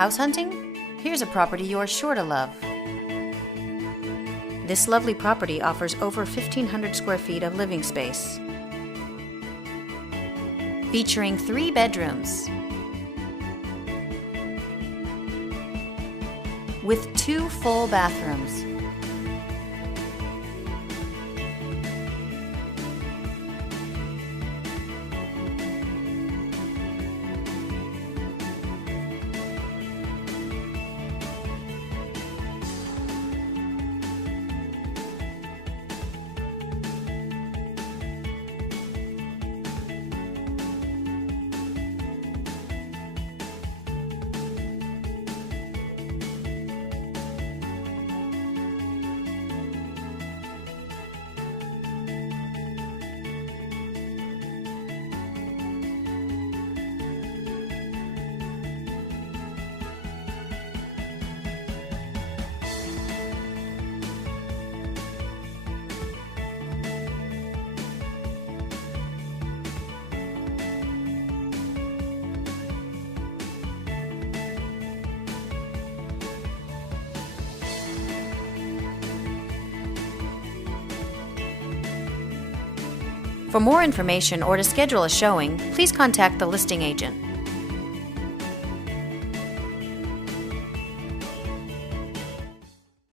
House hunting? Here's a property you're sure to love. This lovely property offers over 1,500 square feet of living space, featuring 3 bedrooms with 2 full bathrooms. For more information or to schedule a showing, please contact the listing agent.